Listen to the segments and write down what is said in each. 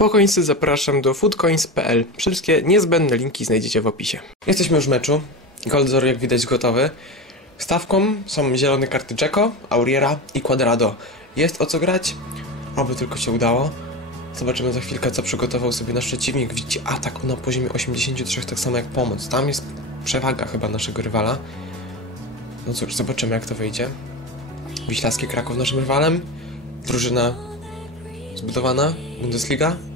Po końcu zapraszam do foodcoins.pl. Wszystkie niezbędne linki znajdziecie w opisie. Jesteśmy już w meczu. Goldzor jak widać gotowy. Stawką są zielone karty Jacko, Auriera i Quadrado. Jest o co grać? Oby tylko się udało. Zobaczymy za chwilkę, co przygotował sobie nasz przeciwnik. Widzicie atak na poziomie 83, tak samo jak pomoc. Tam jest przewaga chyba naszego rywala. No cóż, zobaczymy jak to wyjdzie. Wiślawski Kraków naszym rywalem. Drużyna zbudowana. Bundesliga?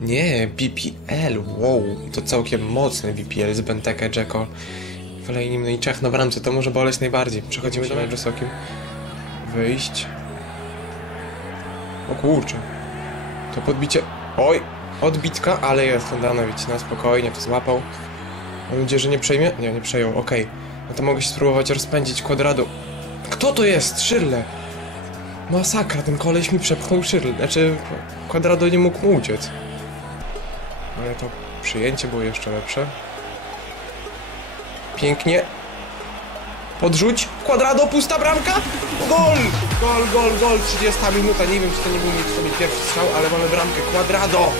Nie, BPL, wow. To całkiem mocny BPL z Benteke, Jacko. Kolejnym no i Czech na bramce, to może boleć najbardziej. Przechodzimy do meczu wysokim. Wyjść. O kurczę. To podbicie... Oj! Odbitka, ale jest Hondanowicz na spokojnie, to złapał. Mam nadzieję, że nie przejmie? Nie, nie przejął, okej. No to mogę się spróbować rozpędzić kwadradu. Kto to jest? Szyrle! Masakra, ten koleś mi przepchnął Szyrle. Znaczy, kwadrado nie mógł mu uciec. Ale to przyjęcie było jeszcze lepsze. Pięknie. Podrzuć. Kwadrado, pusta bramka. Gol! Gol, gol, gol. 30 minuta. Nie wiem, czy to nie był w sobie pierwszy strzał, ale mamy bramkę. Kwadrado!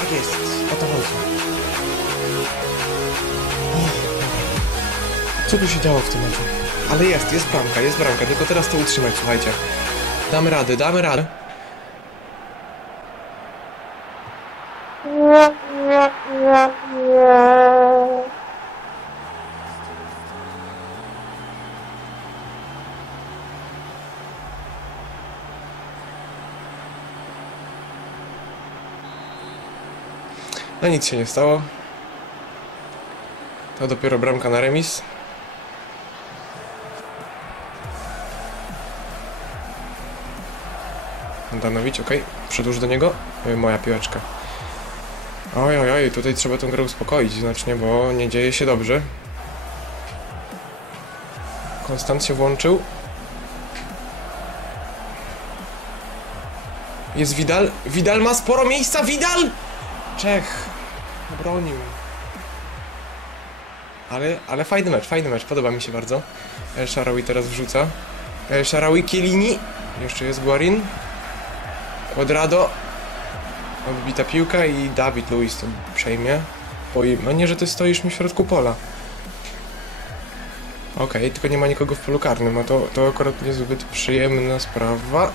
Tak jest. O to chodzi. Co tu się działo w tym meczu? Ale jest, jest bramka, jest bramka. Tylko teraz to utrzymać, słuchajcie. Damy radę, damy radę. No nic się nie stało. To dopiero bramka na remis. Danowicz, okej. Przedłuż do niego. Oj, Moja piłeczka. Oj, oj, oj, tutaj trzeba tę grę uspokoić znacznie, bo nie dzieje się dobrze. Konstant się włączył. Jest Widal. Widal ma sporo miejsca. Widal! Czech. Obronił. Ale, ale fajny mecz, fajny mecz. Podoba mi się bardzo. El Sharawi teraz wrzuca. El Sharawi, Kielini. Jeszcze jest Guarin. Quadrado. Odbita piłka i Dawid Luiz to przejmie. Oj, no nie, że ty stoisz mi w środku pola. Okej, tylko nie ma nikogo w polu karnym, a to, to akurat niezbyt przyjemna sprawa.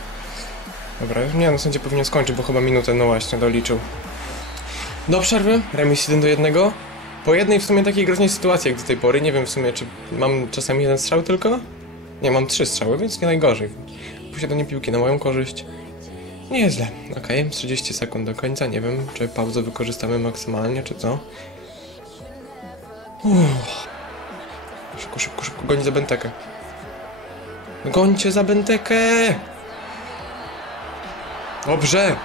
Dobra, nie no, sędzia powinien skończyć, bo chyba minutę, no właśnie, doliczył. Do przerwy, remis 1 do 1. Po jednej w sumie takiej groźnej sytuacji jak do tej pory, nie wiem w sumie, czy mam czasami jeden strzał tylko? Nie, mam trzy strzały, więc nie najgorzej. Posiadanie piłki na moją korzyść. Nieźle. Okej, 30 sekund do końca. Nie wiem, czy pauzę wykorzystamy maksymalnie, czy co. Uff. Szybko, szybko, szybko. Goni za Bentekę. Gońcie za Bentekę! Dobrze!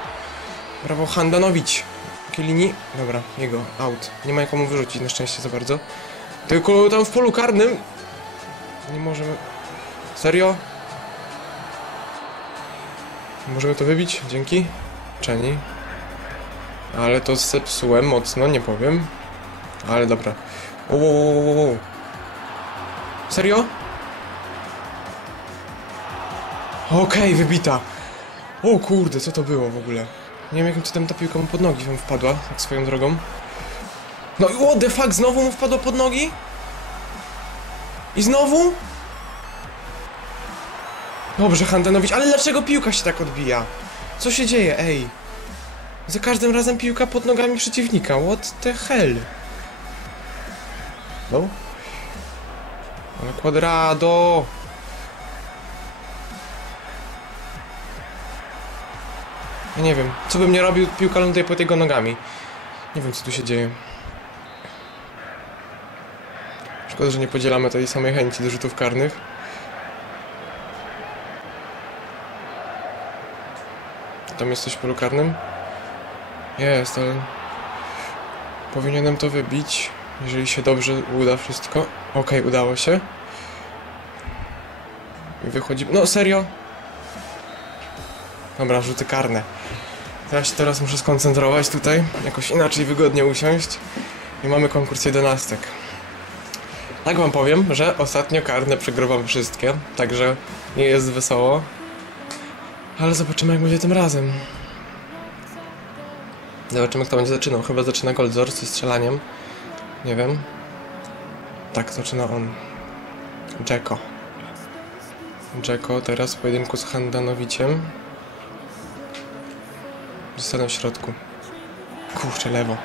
Brawo, Handanowicz. Kielini. Dobra, jego. Out. Nie ma komu wyrzucić na szczęście za bardzo. Tylko tam w polu karnym. Nie możemy... Serio? Możemy to wybić? Dzięki. Czeni. Ale to zepsułem mocno, nie powiem. Ale dobra. O. Serio? Okej, wybita. O kurde, co to było w ogóle? Nie wiem jakim cudem ta piłka mu pod nogi wam wpadła, tak swoją drogą. No i what the fuck, znowu mu wpadło pod nogi? I znowu? Dobrze, Handanowicz, ale dlaczego piłka się tak odbija? Co się dzieje, ej? Za każdym razem piłka pod nogami przeciwnika, what the hell? No? Ale Quadrado! Ja nie wiem, co bym nie robił, piłka ląduje pod jego nogami. Nie wiem, co tu się dzieje. Szkoda, że nie podzielamy tej samej chęci do rzutów karnych. Tam jesteś w polu karnym? Jest, ale... Powinienem to wybić, jeżeli się dobrze uda wszystko. Okej, udało się. I wychodzi... No, serio? Dobra, rzuty karne. Ja się teraz muszę skoncentrować tutaj, jakoś inaczej wygodnie usiąść. I mamy konkurs jedenastek. Tak wam powiem, że ostatnio karne przegrywam wszystkie, także nie jest wesoło. Ale zobaczymy jak będzie tym razem. Zobaczymy, kto będzie zaczynał. Chyba zaczyna Goldzor ze strzelaniem. Nie wiem. Tak, zaczyna on. Jacko. Jacko teraz w pojedynku z Handanowiciem. Zostanę w środku. Kurczę, lewo.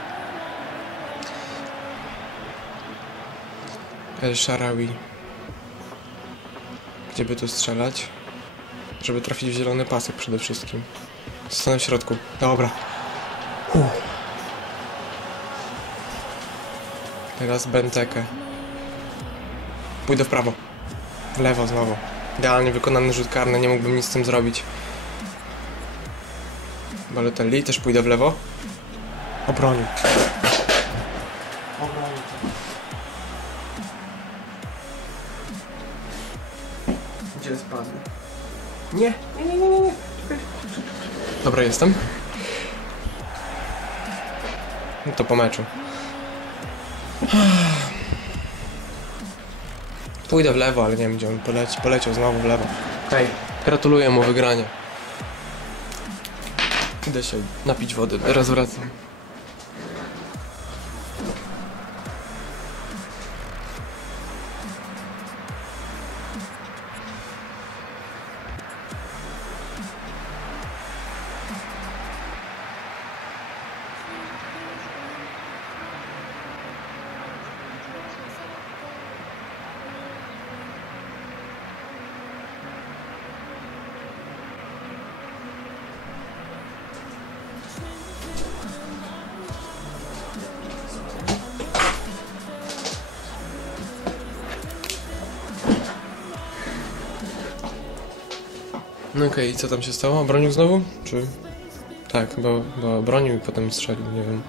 El Sharawi. Gdzie by tu strzelać? Żeby trafić w zielony pasek przede wszystkim. Zostanę w środku. Dobra. Teraz Bentekę. Pójdę w prawo. W lewo znowu. Idealnie wykonany rzut karny, nie mógłbym nic z tym zrobić. Balotelli, też pójdę w lewo. Obronił. Gdzie spadł? Nie, nie, nie, nie, nie, nie. Dobra, jestem. No to po meczu. Pójdę w lewo, ale nie wiem gdzie on poleci. Poleciał znowu w lewo. Hej, gratuluję mu wygrania. Idę się napić wody, teraz wracam. No okej, i co tam się stało? Bronił znowu? Czy... Tak, chyba, chyba bronił i potem strzelił, nie wiem.